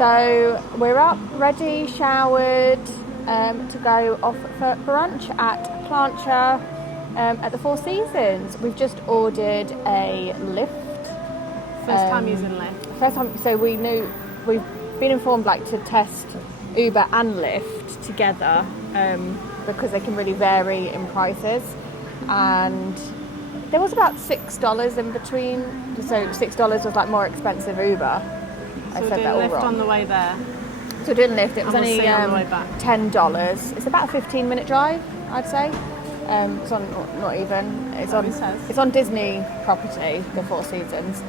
So we're up, ready, showered, to go off for brunch at Plancher at the Four Seasons. We've just ordered a Lyft. First time using Lyft. First time, so we've been informed to test Uber and Lyft together because they can really vary in prices, and there was about $6 in between. So $6 was more expensive Uber. So we're doing Lyft on the way there. So we're doing Lyft. It was only on the way back. $10. It's about a 15-minute drive, I'd say. It's on, not even. It's on Disney property, the Four Seasons,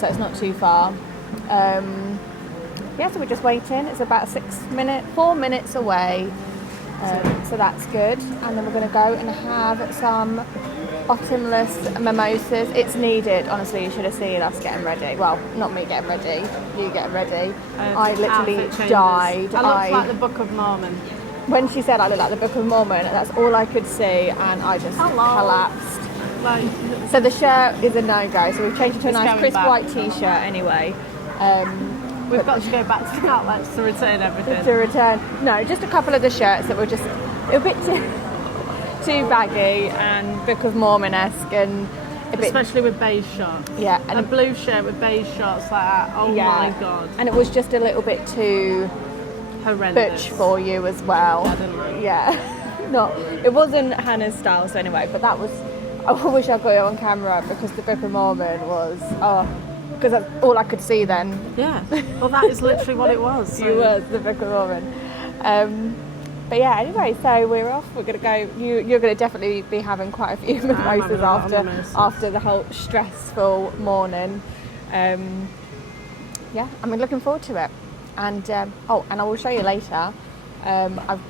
so it's not too far. So we're just waiting. It's about 4 minutes away, so that's good. And then we're going to go and have some bottomless mimosas. It's needed, honestly. You should have seen us getting ready. Well, not me getting ready, you getting ready. I literally died. I looked like the Book of Mormon. When she said I look like the Book of Mormon, that's all I could see, and I just collapsed. So the shirt is a no-go, so we've changed it to a nice crisp white t-shirt anyway. We've got to go back to the outlets to return everything. No, just a couple of the shirts that were just a bit too baggy and Book of Mormon-esque, and especially with beige shorts. Yeah, and a blue shirt with beige shorts like that. Oh my god! And it was just a little bit too horrendous butch for you as well. I didn't like it. Yeah, it wasn't Hannah's style. So anyway, but that was. I wish I got it on camera because the Book of Mormon was because that's all I could see then. Yeah, well that is literally what it was. So. It was the Book of Mormon. But yeah, anyway, so we're off. We're going to go. You're going to definitely be having quite a few mimosas after the whole stressful morning. I'm looking forward to it. And and I will show you later. I've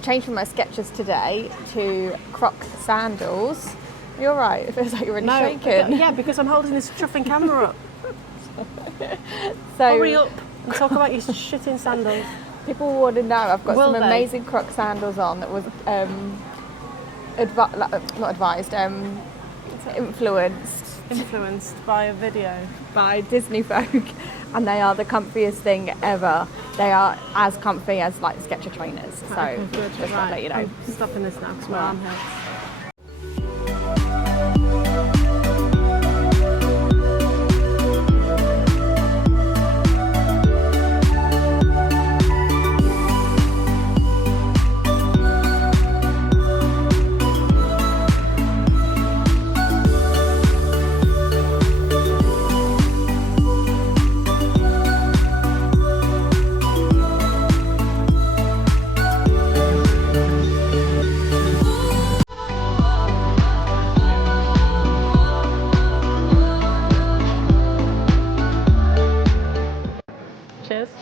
changed from my Skechers today to Croc sandals. You're right. It feels like you're really shaking. Yeah, because I'm holding this chuffing camera up. So hurry up and talk about your shitting sandals. People want to know I've got some amazing Croc sandals on that was influenced by a video by Disney folk, and they are the comfiest thing ever. They are as comfy as Skechers trainers. So just to let you know. I'm stopping this now because my arm hurts.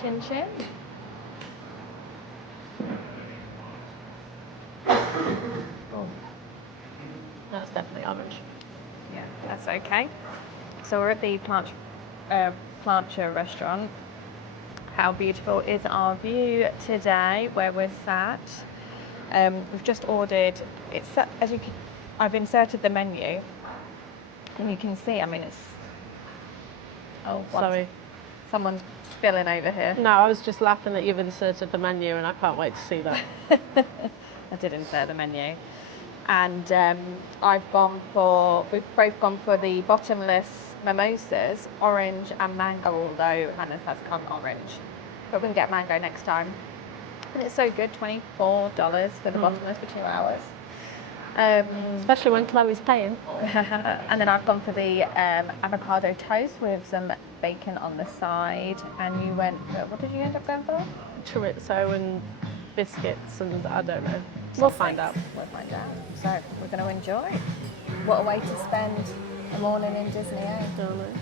Chin chin. Oh, that's definitely orange. Yeah, that's okay. So we're at the Plancher restaurant. How beautiful is our view today where we're sat? We've just ordered. I've inserted the menu, and you can see. it's. Oh, sorry. Someone's spilling over here. No, I was just laughing that you've inserted the menu and I can't wait to see that. I did insert the menu. And we've both gone for the bottomless mimosas, orange and mango, although Hannah's has come orange. But we can get mango next time. And it's so good, $24 for the bottomless for 2 hours. Especially when Chloe's paying. And then I've gone for the avocado toast with some bacon on the side. And you went for, what did you end up going for? Chorizo and biscuits and I don't know. We'll find out. So we're going to enjoy. What a way to spend a morning in Disney, eh?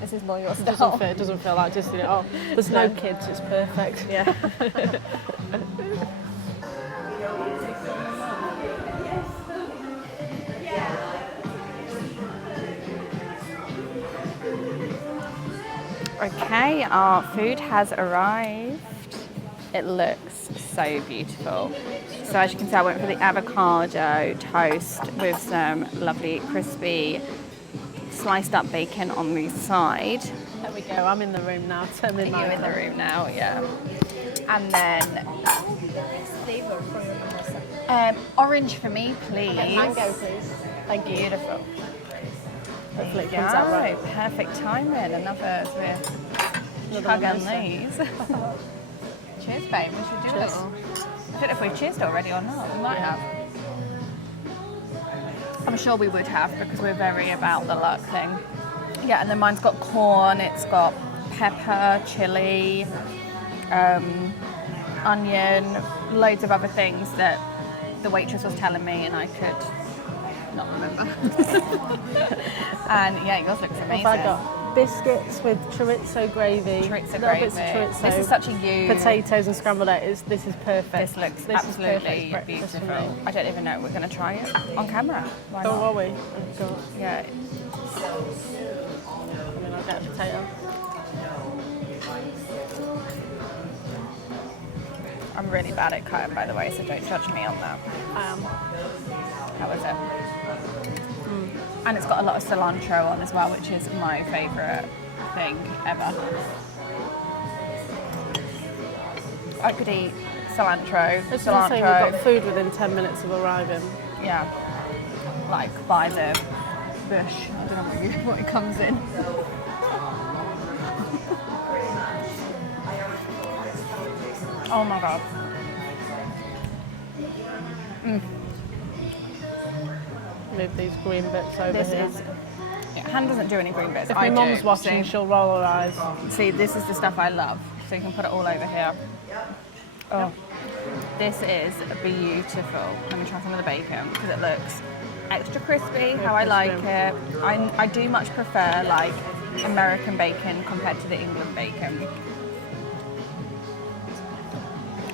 This is more your style. It doesn't feel like Disney at all. There's no kids, it's perfect. Yeah. Okay, our food has arrived. It looks so beautiful. So as you can see, I went for the avocado toast with some lovely crispy sliced up bacon on the side. There we go. I'm in the room now. Turn me Are you in the room now? Yeah. And then Flavor for your mimosa. orange for me, please. Mango, please. Thank you. Beautiful. Hopefully it comes out right. Perfect timing. Another chug on these. Cheers, babe. We should do a Cheers. little. I don't know if we've cheersed already or not. We might have. I'm sure we would have because we're very about the luck thing. Yeah, and then mine's got corn. It's got pepper, chili, onion, loads of other things that the waitress was telling me and I could not remember. And yeah, yours looks amazing. Have I got biscuits with chorizo gravy? Chorizo little gravy. bits of chorizo. This is such a you. Potatoes and scrambled eggs. This is perfect. This looks This is absolutely perfect breakfast for beautiful. me. I don't even know. We're going to try it on camera. Why Oh, not? are we? Oh, God. Yeah. I mean, I'll get a potato. I'm really bad at cutting, by the way, so don't judge me on that. How is it? And it's got a lot of cilantro on as well, which is my favourite thing ever. I could eat cilantro, It's just saying we've got food within 10 minutes of arriving. yeah, like by the bush. I don't know what it comes in. Oh my god. Move these green bits over This here. is. Han doesn't do any green bits. If I my mum's do. watching, she'll roll her eyes. See, this is the stuff I love. So you can put it all over here. Oh, this is beautiful. Let me try some of the bacon because it looks extra crispy, how I like it. I do much prefer like American bacon compared to the England bacon.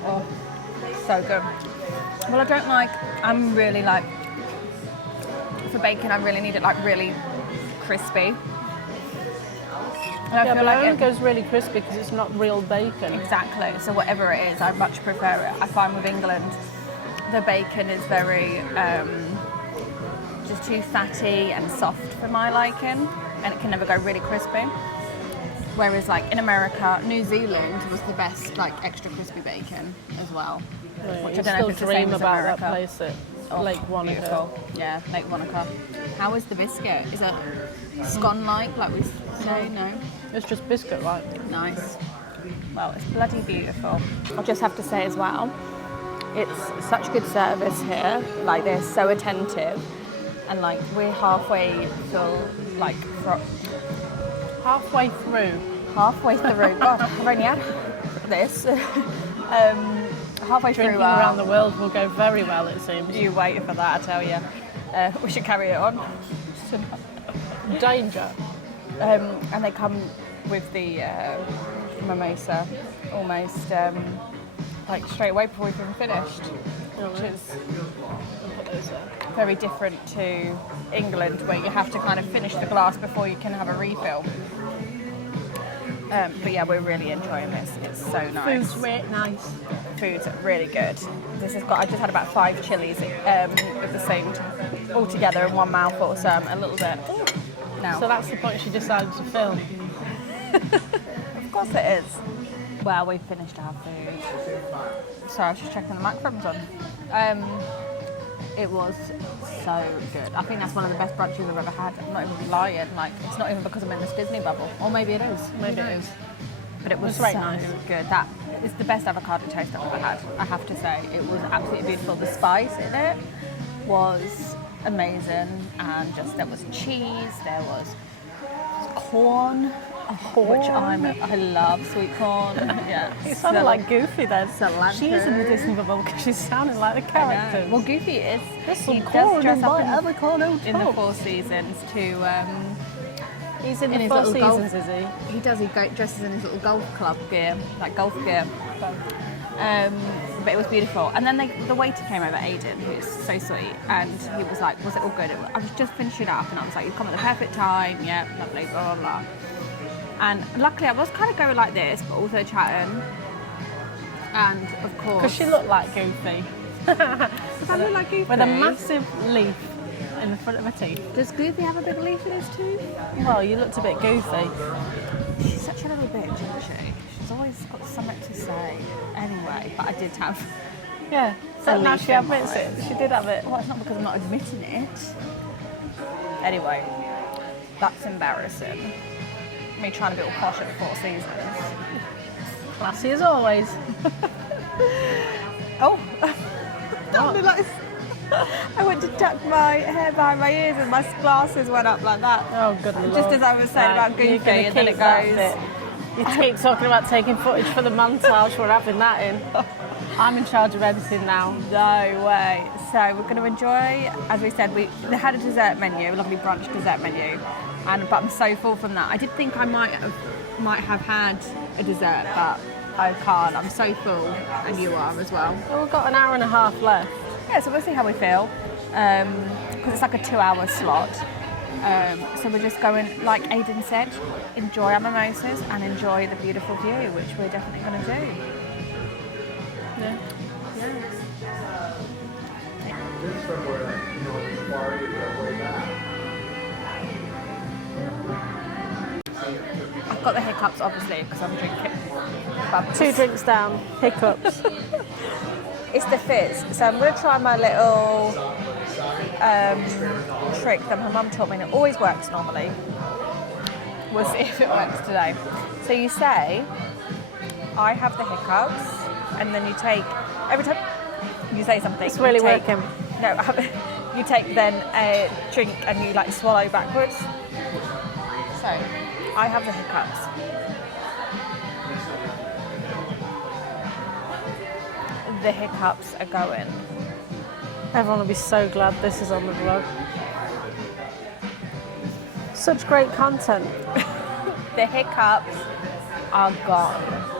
Oh, so good. Well, I don't like, I'm really like, for bacon, I really need it like really crispy. And I Yeah, feel but like it only it goes really crispy because it's not real bacon. exactly. So whatever it is, I much prefer it. I find with England, the bacon is very just too fatty and soft for my liking, and it can never go really crispy. Whereas like in America, New Zealand was the best like extra crispy bacon as well. Which You I don't know still if it's the same dream as about America. that place at Oh, Lake Wanaka. beautiful. Yeah, Lake Wanaka. How is the biscuit? Is it scone-like, like we say? No? It's just biscuit, right? Nice. Well, it's bloody beautiful. I just have to say as well, it's such good service here. Like, they're so attentive. And, like, we're halfway till, like, Halfway through. halfway through. God, I've only had this. Halfway Drinking through around the world will go very well, it seems. You wait for that, I tell you. We should carry it on. Danger. And they come with the mimosa almost like straight away before we've even finished, which is very different to England, where you have to kind of finish the glass before you can have a refill. But yeah, we're really enjoying this. It's so nice. Food's really nice. Food's really good. This has got. I just had about 5 chilies at the same all together in one mouthful, so I'm a little bit. Now. So that's the point she decided to film. Of course it is. Well, we've finished our food. So I was just checking the macrams on. It was so good. I think that's one of the best brunches I've ever had. I'm not even lying. Like, it's not even because I'm in this Disney bubble. Or maybe it is. Maybe it is. But it was It's very so nice. good. That is the best avocado toast I've ever had, I have to say. It was absolutely beautiful. The spice in it was amazing. And just, there was cheese, there was corn, which I love sweet corn. Yeah. It sounded like Goofy then. Cilantro. She's in the Disney bubble because she's sounding like the characters. Well, Goofy is. There's some he does corn dress in up my in, avocado in the toast. 4 Seasons to. He's in in the his 4 little golf- seasons, is he? He does. He dresses in his little golf club gear, like golf gear. But it was beautiful. And then the waiter came over, Aiden, who's so sweet, and he was like, "Was it all good?" I was just finishing up, and I was like, "You've come at the perfect time. Yeah, lovely, blah blah blah." And luckily, I was kind of going like this, but also chatting. And of course, Because she looked like Goofy. Does that look like Goofy? With a massive leaf in the front of my teeth. Does Goofy have a big leaf in his tooth? Well, you looked a bit goofy. She's such a little bitch, isn't she? She's always got something to say. Anyway, but I did have. Yeah. A So now leaf she in admits mine. it. She did have it. Well, it's not because I'm not admitting it. Anyway, that's embarrassing. Me trying to be all posh at the Four Seasons. Classy as always. Oh, don't be like. I went to tuck my hair behind my ears and my glasses went up like that. Oh, good lord. Just as I was saying about you're Goofy, gonna and then keep it that goes. bit. You keep talking about taking footage for the montage. We're having that in. I'm in charge of editing now. No way. So we're going to enjoy, as we said, they had a dessert menu, a lovely brunch dessert menu, but I'm so full from that. I did think I might have had a dessert, but I can't. I'm so full, and you are as well. Well, we've got an hour and a half left. Yeah, so we'll see how we feel, because it's like a 2-hour slot. So we're just going, like Aidan said, enjoy our mimosas and enjoy the beautiful view, which we're definitely going to do. Yeah. I've got the hiccups, obviously, because I'm drinking bubbles. 2 drinks down, hiccups. It's the fizz. So I'm going to try my little trick that my mum taught me, and it always works normally. We'll see if it works today. So you say, I have the hiccups, and then you take, every time you say something, It's really you take, working. No, you take then a drink and you like swallow backwards. So, I have the hiccups. The hiccups are going. Everyone will be so glad this is on the vlog. Such great content. The hiccups are gone.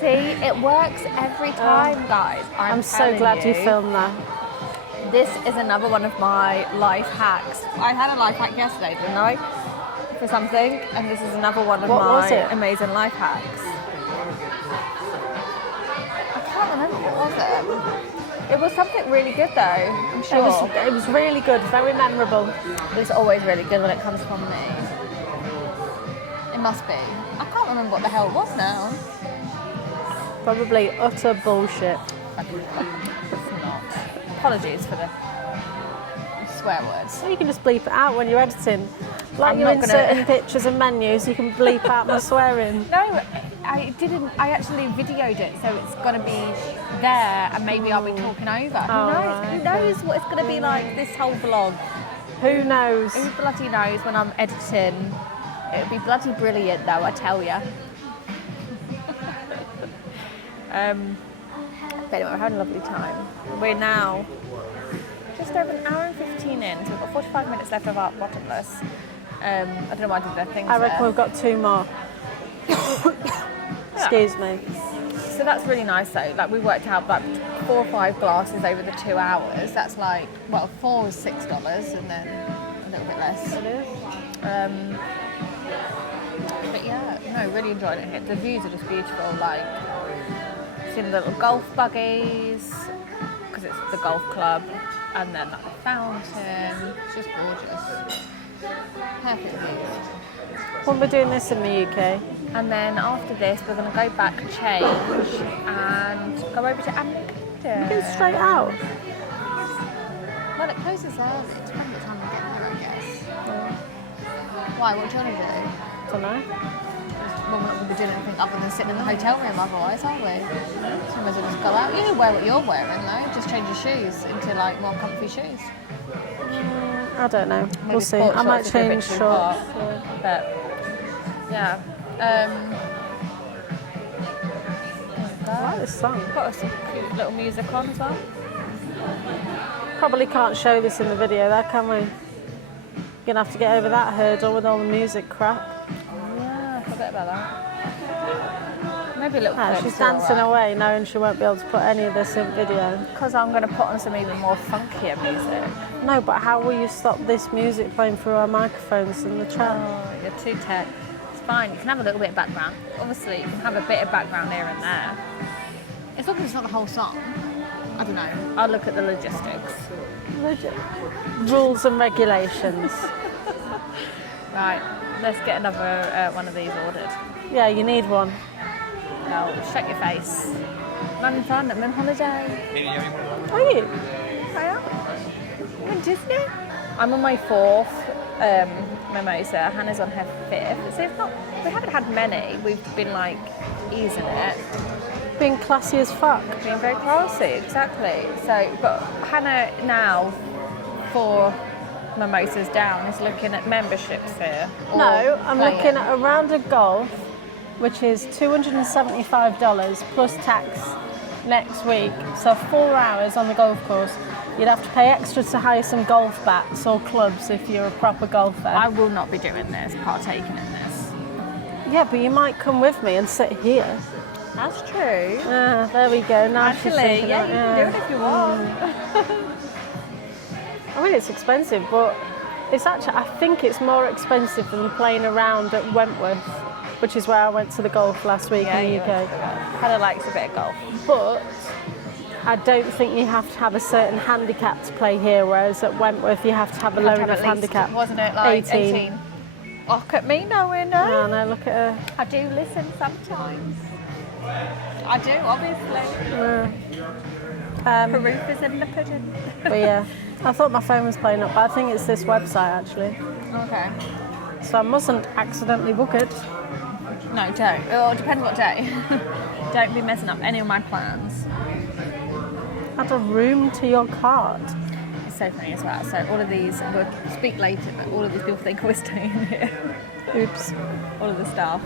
See, it works every time, guys. I'm so telling glad you filmed that. This is another one of my life hacks. I had a life hack yesterday, didn't I? For something, and this is another one of What was my it? amazing life hacks. I can't remember, what was it? It was something really good though, I'm sure. It was really good, very memorable. It's always really good when it comes from me. It must be. I can't remember what the hell it was now. Probably utter bullshit. It's not. Apologies for the swear words. You can just bleep it out when you're editing. Like I'm you're not gonna- inserting pictures and menus, you can bleep out my swearing. No, I didn't. I actually videoed it, so it's going to be there, and maybe I'll be talking over. Who knows? right, Who knows what it's going to be like this whole vlog? Who knows? Who bloody knows when I'm editing? It'll be bloody brilliant, though, I tell ya. But anyway, we're having a lovely time. We're now just over an hour and 15 in, so we've got 45 minutes left of our bottomless. I don't know why I did that thing. I reckon we've got 2 more. Excuse me. So that's really nice though. Like we worked out like 4 or 5 glasses over the 2 hours. That's like, well, 4 is $6 and then a little bit less. It is. But yeah, no, really enjoyed it here. The views are just beautiful. Like seeing the little golf buggies because it's the golf club, and then like the fountain. It's just gorgeous. Perfect views. When we're doing this in the UK, And then after this, we're going to go back, change, and go over to Amsterdam. you go straight out. Well, it closes early. It depends what time we get there, I guess. Why? What do you want to do? Don't know. Well, we're not going to be doing anything other than sitting in the hotel room otherwise, are we? So we might as well just go out. You can wear what you're wearing, though. Just change your shoes into, like, more comfy shoes. I don't know. Maybe We'll see. sport I might shorts if you're a bit change too shorts. hot. But, yeah. I like this song. Got some cute little music on as well. Probably can't show this in the video there, can we? You're going to have to get over that hurdle with all the music crap. Yeah, I forgot about that. Maybe a little Ah, clips she's are dancing alright. away knowing she won't be able to put any of this in video. Because I'm going to put on some even more funkier music. No, but how will you stop this music playing through our microphones in the chat? Oh, you're too tech. fine. You can have a little bit of background. Obviously, you can have a bit of background here and there. As long as it's not the whole song. I don't know. I'll look at the logistics. Rules and regulations. Right, let's get another one of these ordered. Yeah, you need one. No, shut your face. I'm having fun. I'm on holiday. Are you? I am. I'm in Disney. I'm on my 4th mimosa. Hannah's on her 5th. So it's not. We haven't had many. We've been like easing it. Being classy as fuck. Being very classy, exactly. So, but Hannah now, 4 mimosas down, is looking at memberships here. No, I'm playing. looking at a round of golf, which is $275 plus tax next week. So 4 hours on the golf course. You'd have to pay extra to hire some golf bats or clubs if you're a proper golfer. I will not be doing this, partaking in this. Yeah, but you might come with me and sit here. That's true. There we go. Now she's Actually, thinking yeah, you can do it if you want. I mean, it's expensive, but it's actually, I think it's more expensive than playing around at Wentworth, which is where I went to the golf last week in the UK. Hannah likes a bit of golf. But I don't think you have to have a certain handicap to play here, whereas at Wentworth you have to have a low enough handicap. Wasn't it like 18? Look at me knowing her. Oh, no, look at her. I do listen sometimes. I do, obviously. Proof is in the pudding. But yeah, I thought my phone was playing up, but I think it's this website actually. Okay. So I mustn't accidentally book it. No, don't. It depends what day. Don't be messing up any of my plans. Add a room to your cart. It's so funny as well. So all of these, we'll speak later, but all of these people think we're staying here. Oops. All of the staff.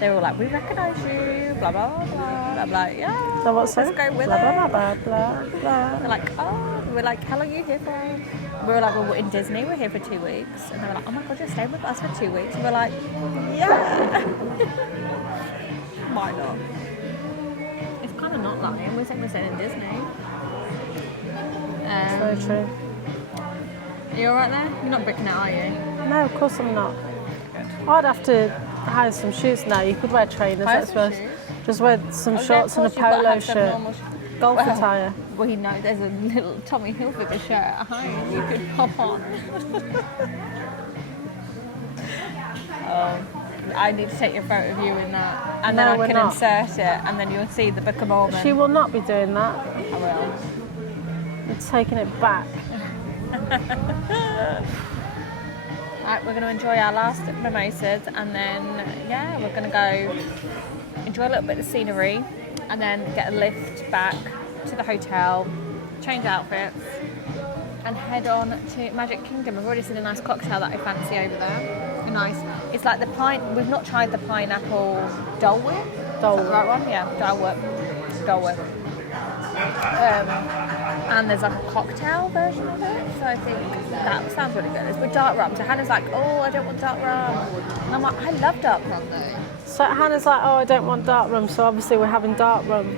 They're all like, we recognise you, blah, blah, blah. I'm like, yeah, So what's let's that? go with Blah, it. blah, blah, blah, blah. They're like, oh, we're like, how long are you here for? We were like, well, we're in Disney, we're here for 2 weeks. And they were like, oh my God, you're staying with us for 2 weeks? And we're like, yeah. Why not? It's kind of not lying. We're saying we're staying in Disney. Very true. Are you alright there? You're not bricking it, are you? No, of course I'm not. I'd have to hire some shoes now. You could wear trainers, Hire I some suppose. shoes? Just wear some Oh, yeah, shorts of and a course, you've got to polo have some shirt. normal Golf Well, attire. Well, you know, there's a little Tommy Hilfiger shirt at home you could pop on. I need to take your photo of you in that, and No, then I we're can not. insert it, and then you'll see the Book of Mormon. She will not be doing that. I will. I'm taking it back. Right, we're going to enjoy our last mimosas, and then yeah, we're going to go enjoy a little bit of scenery, and then get a lift back to the hotel, change outfits, and head on to Magic Kingdom. I've already seen a nice cocktail that I fancy over there. Nice. It's like the pine. We've not tried the pineapple Dole Whip. Is that the right one? Yeah, Dole Whip. Dole Whip. And there's like a cocktail version of it, so I think that sounds really good. It's with dark rum. So Hannah's like, oh, I don't want dark rum, and I'm like, I love dark rum though. So Hannah's like, oh, I don't want dark rum, so obviously we're having dark rum.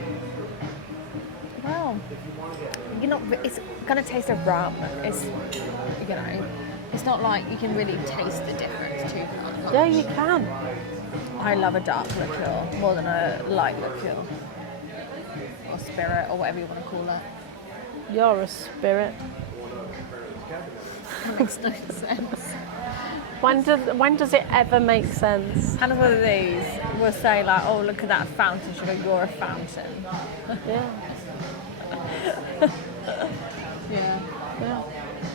Well, you're not. It's gonna taste of rum. It's, you know, it's not like you can really taste the difference too much. Yeah, you can. I love a dark liqueur more than a light liqueur or spirit or whatever you want to call it. You're a spirit. Makes no sense. When does it ever make sense? Hannah's one of these. We'll say like, oh, look at that fountain. She'll go, you're a fountain. Yeah. Yeah. Yeah.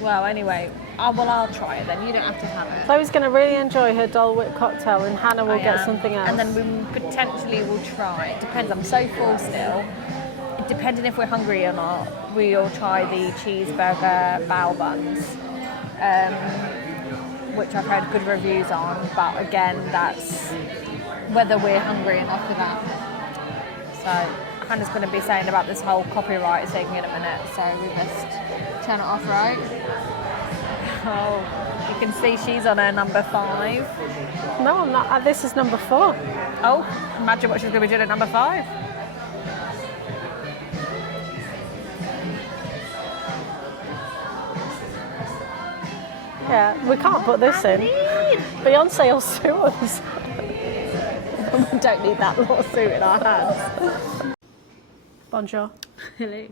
Well, anyway, I'll try it then. You don't have to have it. Chloe's going to really enjoy her Dole Whip cocktail, and Hannah will I get am. something else. And then we potentially will try. It depends. I'm so full still. Depending if we're hungry or not, we'll try the cheeseburger bao buns, which I've heard good reviews on. But again, that's whether we're hungry enough for that. So Hannah's going to be saying about this whole copyright thing in a minute. So we just turn it off, right? Oh, you can see she's on her number 5. No, I'm not. This is number 4. Oh, imagine what she's going to be doing at number 5. Yeah, we can't put this in. Beyonce will sue us. We don't need that lawsuit in our hands. Bonjour. Hello.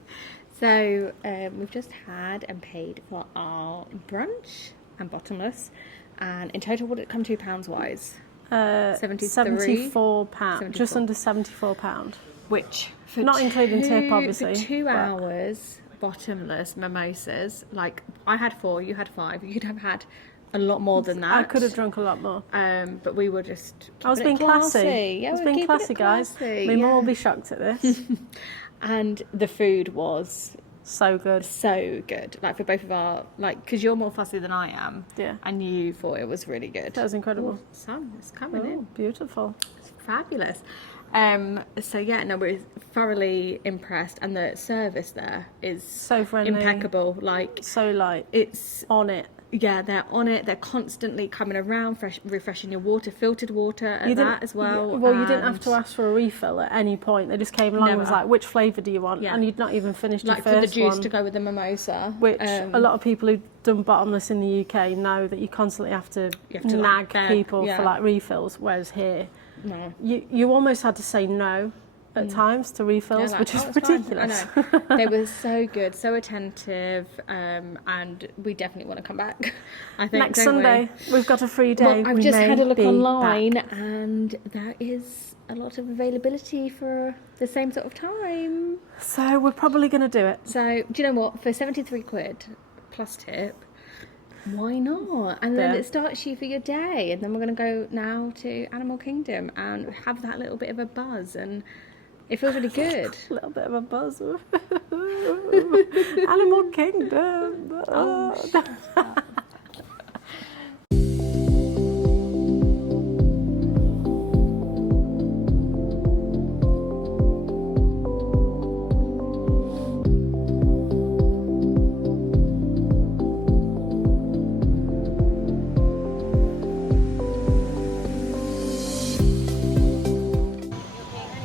So we've just had and paid for our brunch and bottomless, and in total, what did it come to pounds wise? 74 pounds, just under £74. Which, for not including tip, obviously. For 2 but- hours, bottomless mimosas. Like, I had 4, you had 5. You'd have had a lot more than that. I could have drunk a lot more. But we were just. I was keeping being it classy. Yeah, I was we're being keeping classy, it guys. classy, My mum yeah. will be shocked at this. And the food was So good. so good. Like, for both of our, like, because you're more fussy than I am. Yeah. And you thought it was really good. That was incredible. Oh, sun is coming Oh, in. beautiful. It's fabulous. So yeah, no, we're thoroughly impressed, and the service there is So friendly. impeccable. Like, So light. it's On it. yeah, they're on it. They're constantly coming around, refreshing your water, filtered water at You didn't- that as well. Well, you didn't have and, to ask for a refill at any point. They just came along and was Never. like, which flavour do you want? Yeah. And you'd not even finished like, your for the first juice one. to go with the mimosa, Which a lot of people who've done bottomless in the UK know that you constantly have to, You have to, nag like, beg, people yeah. for like refills, whereas here no. you almost had to say no at times to refills, Yeah, like, which is "Oh, it's fine." ridiculous. I know. They were so good, so attentive, and we definitely want to come back. I think Next don't we? Sunday, we've got a free day. Well, I've We just may had a look be online, back. and there is a lot of availability for the same sort of time. So we're probably going to do it. So, do you know what? For 73 quid plus tip, why not? And then Yeah. it starts you for your day, and then we're going to go now to Animal Kingdom and have that little bit of a buzz, and it feels really good. A little bit of a buzz. Animal Kingdom. Oh,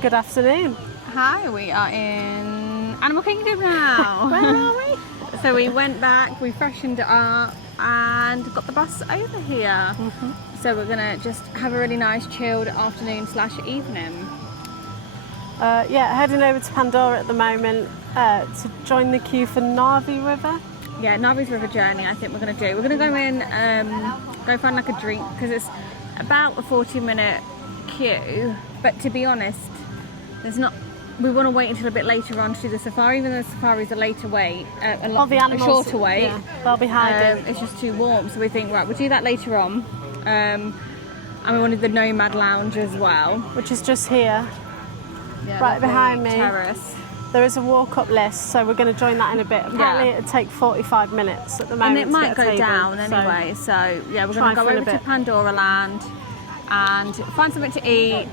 Good afternoon. Hi, we are in Animal Kingdom now. Where are we? So we went back, we freshened it up, and got the bus over here. So we're gonna just have a really nice chilled afternoon / evening. Yeah, heading over to Pandora at the moment to join the queue for Narvi River. Yeah, Narvi's River Journey, I think we're gonna do. We're gonna go in, go find like a drink, because it's about a 40-minute queue. But to be honest, there's not. We want to wait until a bit later on to do the safari, even though the safari's a later wait, All the animals, a shorter wait. yeah, they'll be hiding. It's just too warm, so we think, right, we'll do that later on. And we wanted the Nomad Lounge as well. Which is just here. Yeah, Right lovely behind me. Terrace. There is a walk-up list, so we're going to join that in a bit. Apparently Yeah. it'll take 45 minutes at the And moment. it to might get a go table, down so- anyway, so yeah, we're try going to go for a over to bit. Pandora Land and find something to eat,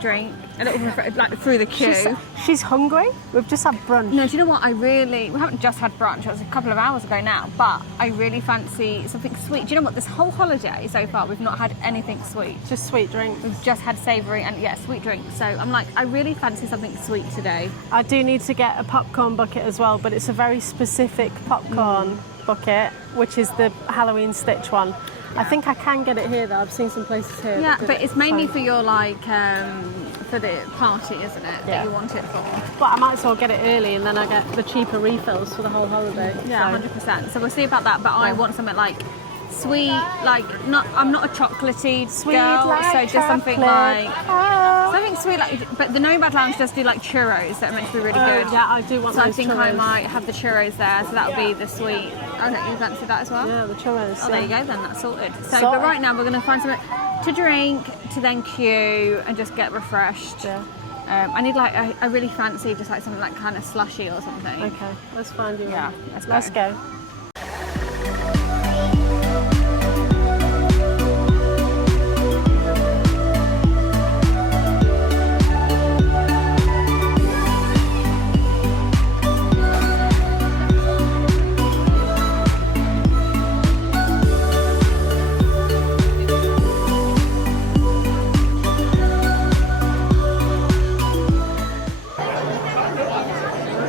drink, a little like through the queue. She's hungry. We've just had brunch. No, do you know what? We haven't just had brunch, it was a couple of hours ago now, but I really fancy something sweet. Do you know what? This whole holiday so far, we've not had anything sweet. Just sweet drinks. We've just had savoury and, sweet drinks. So I'm like, I really fancy something sweet today. I do need to get a popcorn bucket as well, but it's a very specific popcorn bucket, which is the Halloween Stitch one. I think I can get it here though. I've seen some places here. Yeah, that do but it, it's mainly so- for your, for the party, isn't it, Yeah. that you want it for? But I might as well get it early, and then I get the cheaper refills for the whole holiday. Yeah, so. 100%. So we'll see about that, but I want something like sweet, I'm not a chocolatey Sweet girl, like so just something chocolate. like Oh. something sweet, but the Nomad Lounge does do like churros that are meant to be really good. Yeah, I do want So I those think I churros. might have the churros there, so that would be the sweet. Okay, you fancy that as well? Yeah, the churros. Oh, there you go then, that's sorted. So, Sorted. but right now we're going to find something to drink, to then queue and just get refreshed. Yeah. I need I really fancy just like something like kind of slushy or something. Okay, let's find you. Yeah, one. let's go.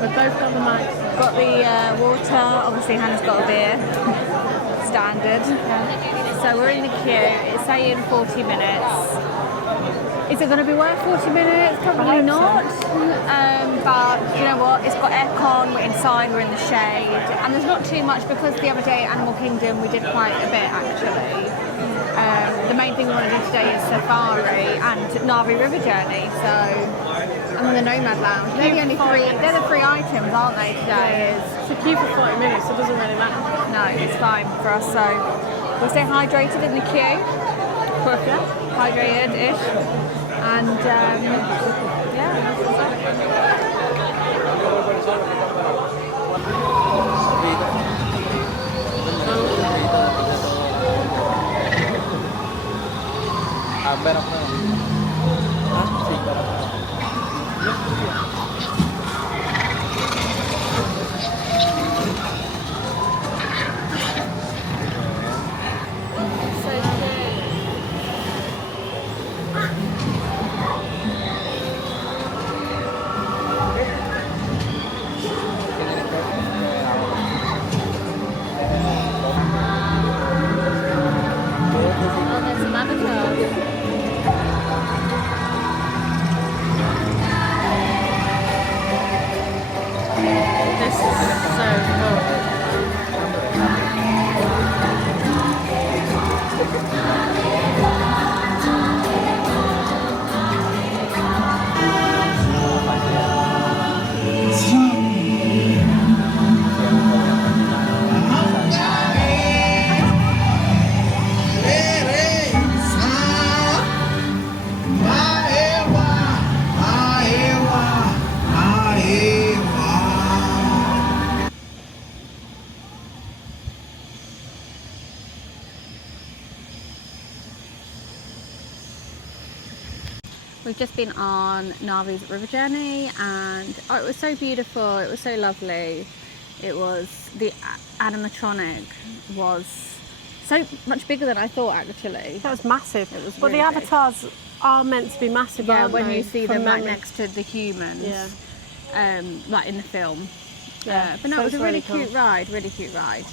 We've both got the mics. Got the water, obviously Hannah's got a beer, standard. So we're in the queue, it's saying 40 minutes. Is it going to be worth 40 minutes? Probably not. But you know what? It's got aircon, we're inside, we're in the shade. And there's not too much because the other day at Animal Kingdom we did quite a bit actually. The main thing we want to do today is safari and Navi River Journey. So, and then the Nomad Lounge. They're the only three. They're the three items, aren't they? Today is. It's a queue for 40 minutes, so it doesn't really matter. No, it's fine for us. So we'll stay hydrated in the queue. Hydrated-ish. And yeah, this is there's some avatars. This is so cool. We've just been on Navi's River Journey and it was so beautiful, it was so lovely. It was, the animatronic was so much bigger than I thought actually. That was massive. It was But really the big. avatars are meant to be massive, Yeah, aren't when they, you see from them right memory? next to the humans, Yeah. like in the film. Yeah, But no, so it was it's a really cool. cute ride, really cute ride.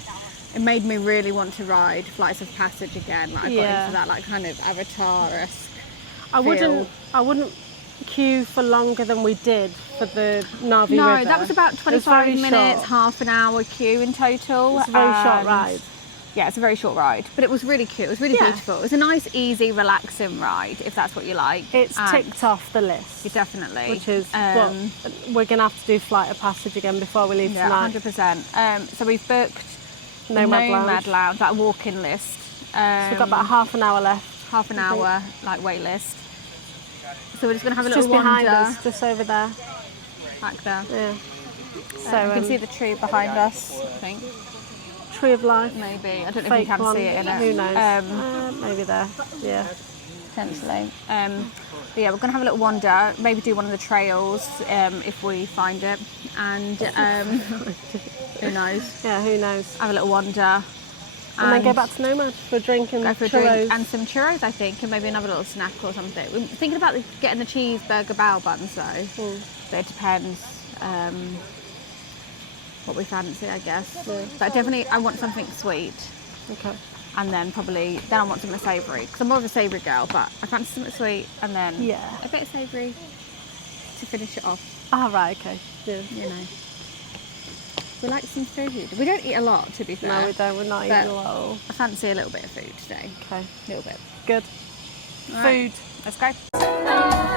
It made me really want to ride Flights of Passage again. Like I got Yeah. into that like kind of Avatar-esque I wouldn't queue for longer than we did for the Navi No, River. that was about It was 25 very minutes, short. half an hour queue in total. It's a very short and- ride. Yeah, it's a very short ride, but it was really cute. It was really Yeah. beautiful. It was a nice, easy, relaxing ride, if that's what you like. It's And ticked off the list, definitely, which is what we're going to have to do Flight of Passage again before we leave yeah, tonight. 100%. So we've booked the Nomad Nomad Lounge. Lounge, that walk-in list. So we've got about half an hour left. half an hour like wait list. So we're just gonna have a It's little just behind wander us, just over there. back there. Yeah. So you can see the tree behind us. I think Tree of Life. maybe I don't know if you Fake can one. see it in it. Who knows? Maybe there. Yeah. Potentially. But yeah, we're gonna have a little wander. Maybe do one of the trails if we find it, and who knows? Yeah. Who knows? Have a little wander. And then go back to Nomad for a drink and Go for a churros. drink and some churros, I think, and maybe another little snack or something. We're thinking about getting the cheeseburger bao buns though. But it depends what we fancy, I guess. Yeah. But definitely, I want something sweet, Okay. and then I want something savoury because I'm more of a savoury girl. But I fancy something sweet, and then Yeah. a bit of savoury to finish it off. Ah, right. Okay. Yeah. You know, we like some food. We don't eat a lot, to be fair. No, we don't. We're not But eating a lot. at all. I fancy a little bit of food today. Okay. A little bit. Good. All right. Food. Let's go.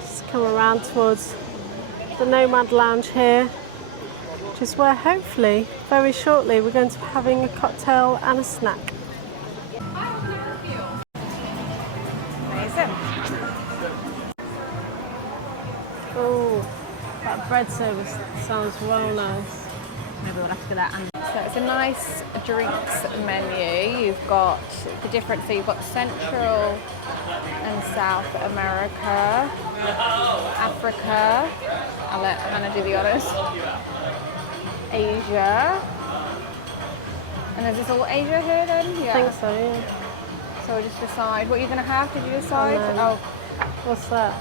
Just come around towards the Nomad Lounge here, which is where hopefully very shortly we're going to be having a cocktail and a snack. Amazing. Oh, that bread service sounds well nice. Maybe we'll have to do that. So it's a nice drinks menu. You've got the different, so you've got Central and South America, Africa, I'll let Hannah do the honours, Asia, and is this all Asia here then? Yeah. I think so, yeah. So we'll just decide what you're going to have. Did you decide? And then- Oh, What's that?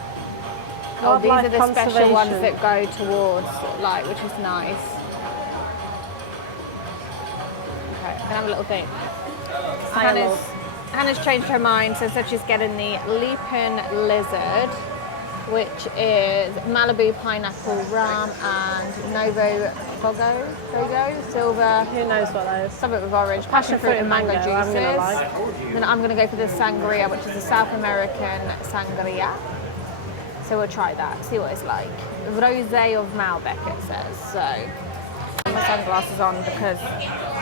oh, these are Wildlife the special ones conservation. that go towards, like, which is nice. Okay, can I have a little thing? Hannah's changed her mind, so said she's getting the Leaping Lizard, which is Malibu pineapple rum and Novo Fogo silver. Who knows what that is? Something with orange, passion fruit and mango juices. I'm gonna like. Then I'm going to go for the sangria, which is a South American sangria. So we'll try that, see what it's like. Rosé of Malbec, it says. So I have my sunglasses on because,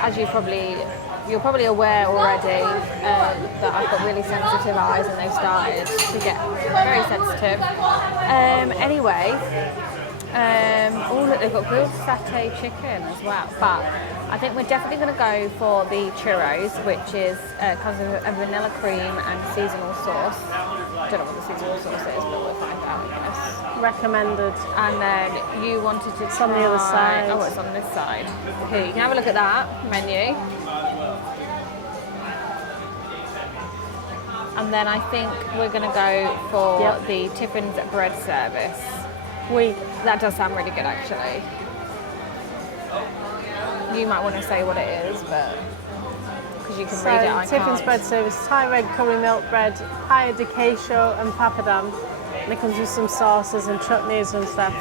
as you're probably aware already, that I've got really sensitive eyes and they've started to get very sensitive. Anyway, they've got grilled satay chicken as well. But I think we're definitely going to go for the churros, which is comes with a vanilla cream and seasonal sauce. I don't know what the seasonal sauce is, but we'll find out, I guess. Recommended. And then you wanted to It's on the other try- side. Oh, it's on this side. Here, you can have a look at that menu. And then I think we're going to go for Yep. the Tiffin's bread service. That does sound really good, actually. You might want to say what it is, but because you can read it, I Tiffin's can't. bread service, Thai red curry milk bread, paya de queso and papadum. And it comes with some sauces and chutneys and stuff.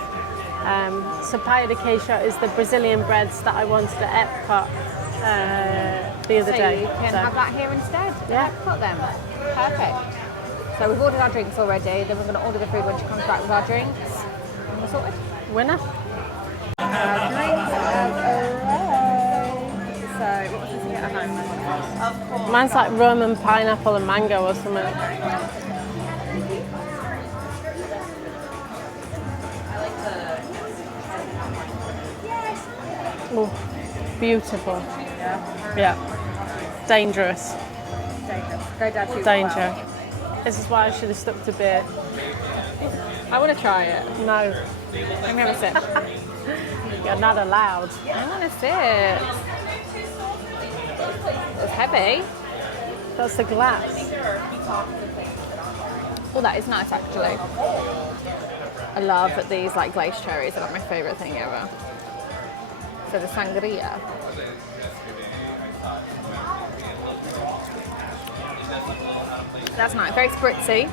So paya de queso is the Brazilian breads that I wanted at Epcot the other So day. you can have that here instead. Yeah. Epcot then. Perfect. So we've ordered our drinks already. Then we're going to order the food when she comes back with our drinks. And we're sorted. Winner. Our drinks have arrived. So what was this at home? Mine's like rum and pineapple and mango or something. Oh, beautiful. Yeah. Dangerous. Go down to Danger. This is why I should have stuck to beer. I want to try it. No, Let me have a sip. you're not allowed. I want to sip. It's heavy. That's the glass. Oh, that is nice actually. I love these like glazed cherries. They're like my favourite thing ever. So the sangria. That's nice. Very spritzy,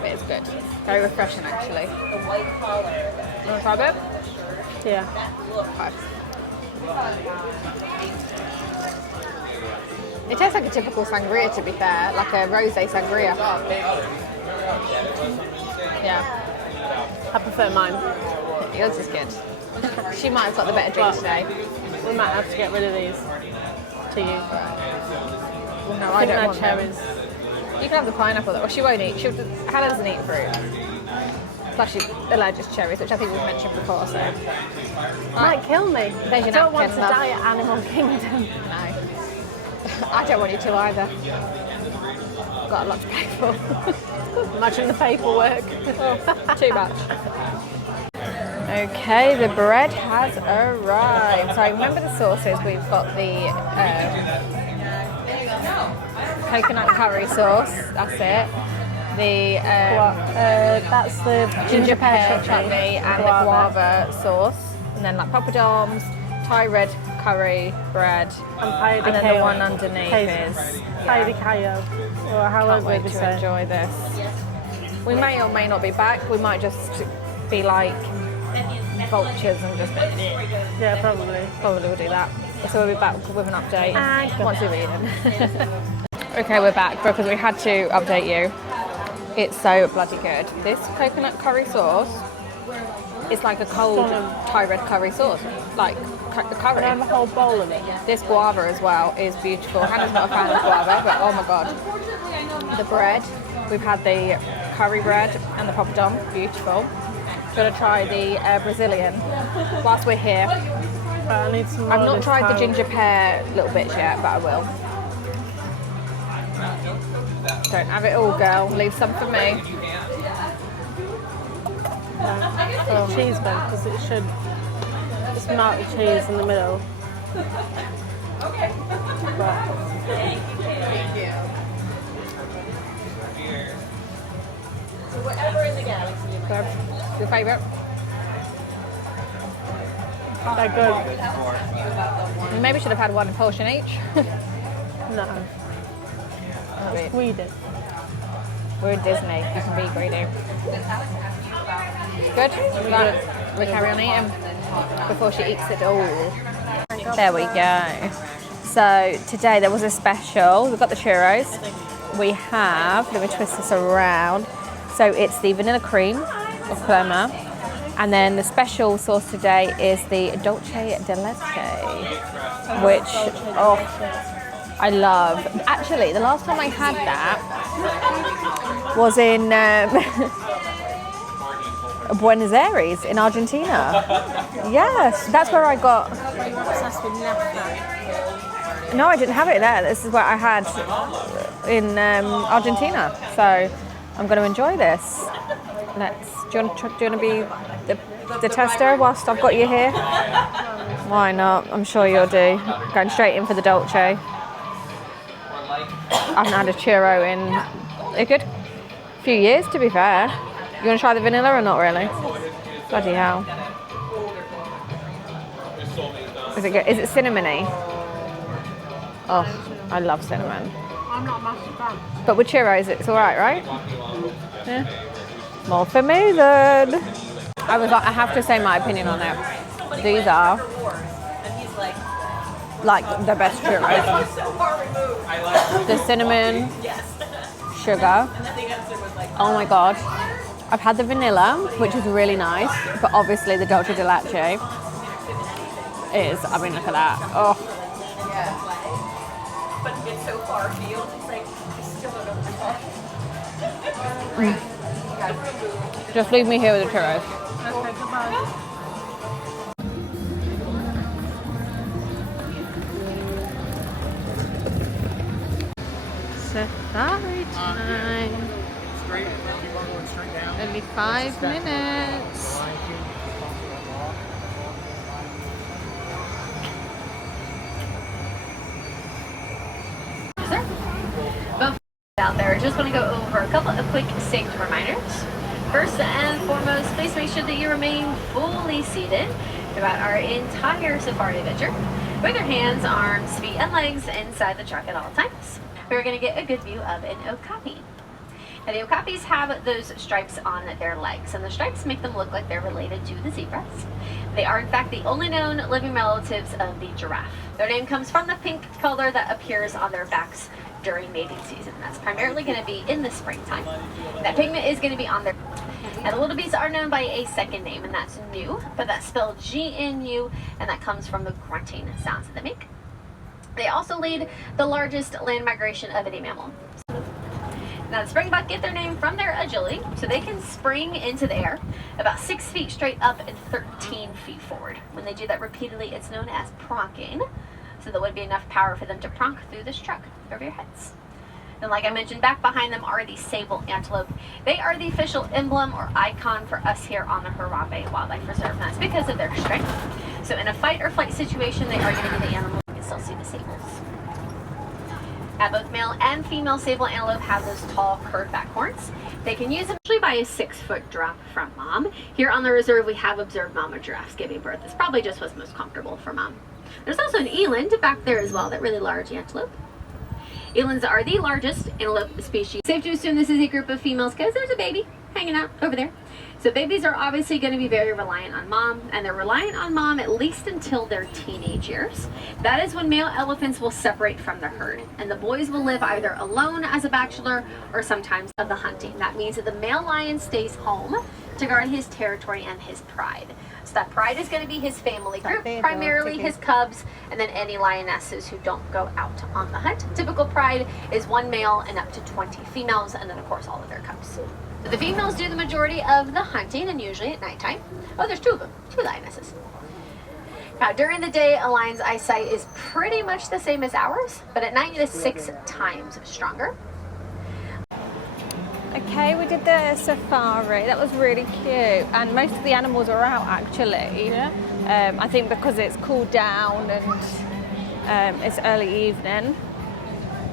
but it's good. Very refreshing actually. You want to try a bit? Yeah. Okay. It tastes like a typical sangria, to be fair, like a rosé sangria. Yeah, I prefer mine. yours is good. She might have got the better drink today. We might have to get rid of these to you. Well, no, I I think don't they're want cherries. them. You can have the pineapple though. Well, she won't eat. Hannah doesn't eat fruit. Plus she's allergic to cherries, which I think we've mentioned before. So Might kill me. There's I your don't want napkin, to love. die at Animal Kingdom. no, I don't want you to either. Got a lot to pay for. Imagine the paperwork. Too much. Okay, the bread has arrived. So remember the sauces. We've got the coconut curry sauce. That's it. The That's the ginger pear chutney and the guava sauce, and then like papadoms, Thai red curry bread, and paya de and then the queso. one underneath is paya de queso, or Can't however wait we to say. enjoy this. We may or may not be back. We might just be like vultures and just Yeah, probably. probably will do that. So we'll be back with an update And once we've eaten. Okay, we're back because we had to update you. It's so bloody good. This coconut curry sauce is like a cold Thai red curry sauce, like curry. Can I have a whole bowl of it? This guava as well is beautiful. Hannah's not a fan of guava, but oh my god. The bread, we've had the curry bread and the papadum, beautiful. Gonna try the Brazilian whilst we're here. But I need some more I've of not this tried the Thai. ginger pear little bits yet, but I will. Don't have it all, girl. Leave some for me. Cheese bun, because it should just melt the cheese in the middle. But favourite. They're good. We maybe should have had one portion each. No, we did. We're at Disney. You can be greedy. Good? We carry on eating before she eats it all. There we go. So today there was a special. We've got the churros. We have, let me twist this around. So it's the vanilla cream or crema. And then the special sauce today is the dolce de leche, which, oh, I love. Actually, the last time I had that was in Buenos Aires in Argentina. Yes, that's where I got. Obsessed with nafta. No, I didn't have it there. This is what I had in Argentina. So I'm going to enjoy this. Do you want to be the tester whilst I've got you here? Why not? I'm sure you'll do. Going straight in for the dolce. I haven't had a churro in a good few years, to be fair. You want to try the vanilla or not really? Bloody hell. Is it good? Is it cinnamony? Oh, I love cinnamon. I'm not a massive fan. But with churros, it's all right? Yeah. More for me then. I have to say my opinion on it. These are like the best churros. The cinnamon, sugar. Oh my god. I've had the vanilla, which is really nice, but obviously the dolce de leche is, I mean, look at that. Oh. But it's so far afield, it's like, I still don't know what to talk. Just leave me here with the churros. Okay, goodbye. Safari time. Only 5 minutes. Out there, just want to go over a couple of quick safety reminders. First and foremost, please make sure that you remain fully seated throughout our entire safari adventure, with your hands, arms, feet, and legs inside the truck at all times. We're going to get a good view of an okapi. Now, the okapis have those stripes on their legs, and the stripes make them look like they're related to the zebras. They are, in fact, the only known living relatives of the giraffe. Their name comes from the pink color that appears on their backs during mating season. That's primarily going to be in the springtime. That pigment is going to be on their... And the wildebeest are known by a second name, and that's gnu, but that's spelled G-N-U, and that comes from the grunting sounds that they make. They also lead the largest land migration of any mammal. Now, the springbuck get their name from their agility, so they can spring into the air about 6 feet straight up and 13 feet forward. When they do that repeatedly, it's known as pronking. So there would be enough power for them to pronk through this truck over your heads. And like I mentioned, back behind them are the sable antelope. They are the official emblem or icon for us here on the Harambe Wildlife Reserve, and that's because of their strength. So in a fight or flight situation, they are going to be the animal. You can still see the sables. Now, both male and female sable antelope have those tall, curved back horns. They can use them usually by a 6-foot drop from mom. Here on the reserve, we have observed mama giraffes giving birth. It's probably just what's most comfortable for mom. There's also an eland back there as well, that really large antelope. Elands are the largest antelope species. Safe to assume this is a group of females because there's a baby hanging out over there. So babies are obviously going to be very reliant on mom, and they're reliant on mom at least until their teenage years. That is when male elephants will separate from the herd, and the boys will live either alone as a bachelor or sometimes of the hunting. That means that the male lion stays home to guard his territory and his pride. So that pride is going to be his family group, primarily his cubs, and then any lionesses who don't go out on the hunt. Typical pride is 1 male and up to 20 females, and then of course all of their cubs. So the females do the majority of the hunting, and usually at nighttime. Oh, there's 2 of them, 2 lionesses. Now, during the day, a lion's eyesight is pretty much the same as ours, but at night it is 6 times stronger. Okay, we did the safari. That was really cute, and most of the animals are out actually. Yeah. I think because it's cooled down and it's early evening.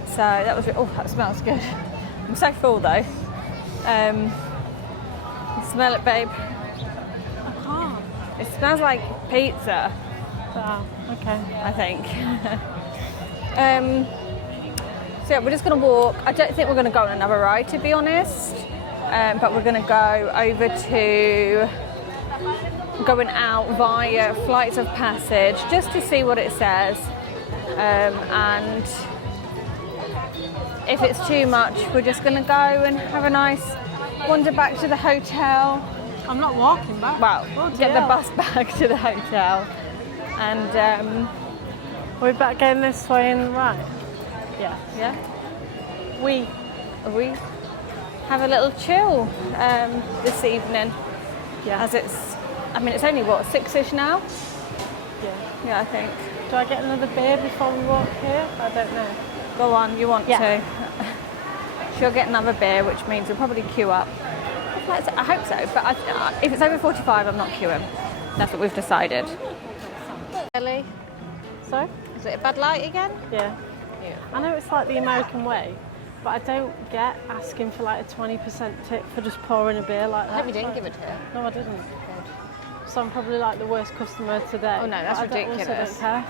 So that was. Oh, that smells good. I'm so full though. You smell it, babe? It smells like pizza, Oh, okay. I think. So yeah, we're just going to walk. I don't think we're going to go on another ride, to be honest. But we're going to go over to going out via Flights of Passage just to see what it says. And if it's too much, we're just going to go and have a nice wander back to the hotel. I'm not walking back. Well, Oh, get the dear. bus back to the hotel. And We're back going this way and right. Yeah. yeah, We. we have a little chill this evening. Yeah. As it's only what, 6ish now? Yeah. Yeah, I think. Do I get another beer before we walk here? I don't know. Go on, you want Yeah. to? She'll get another beer, which means we'll probably queue up. I hope so, but if it's over 45, I'm not queuing. That's what we've decided. Ellie, So? is it a Bud Light again? Yeah. I know it's like the American way, but I don't get asking for like a 20% tip for just pouring a beer like that. it to her. No, I didn't. So I'm probably like the worst customer today. Oh, no, that's but I also ridiculous. don't care.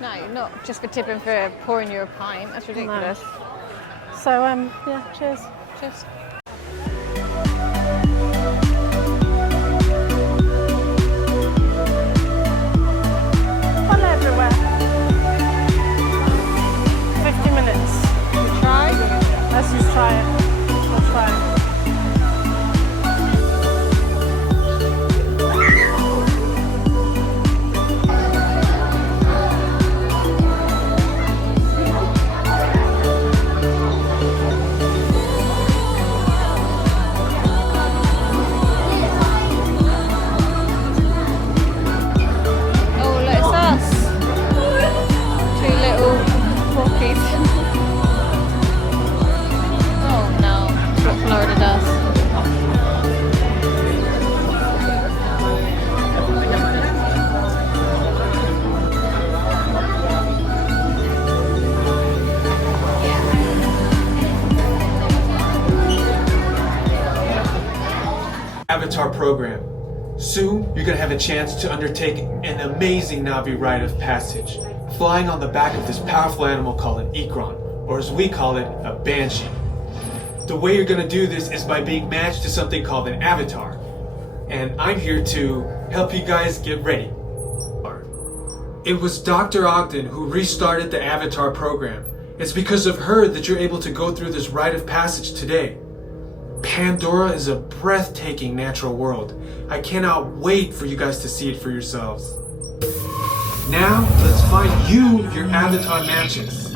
No, not just for tipping for pouring you a pint. That's ridiculous. So yeah, cheers. Just. Fun everywhere. 50 minutes. Try. Let's just try it. Let's try it. Oh, look, it's us. Two little walkies. Oh no, that's what Florida does. Avatar program. Soon, you're going to have a chance to undertake an amazing Navi rite of passage, flying on the back of this powerful animal called an Ikron, or as we call it, a Banshee. The way you're going to do this is by being matched to something called an avatar, and I'm here to help you guys get ready. It was Dr. Ogden who restarted the Avatar program. It's because of her that you're able to go through this rite of passage today. Pandora is a breathtaking natural world. I cannot wait for you guys to see it for yourselves. Now, let's find you your avatar matches.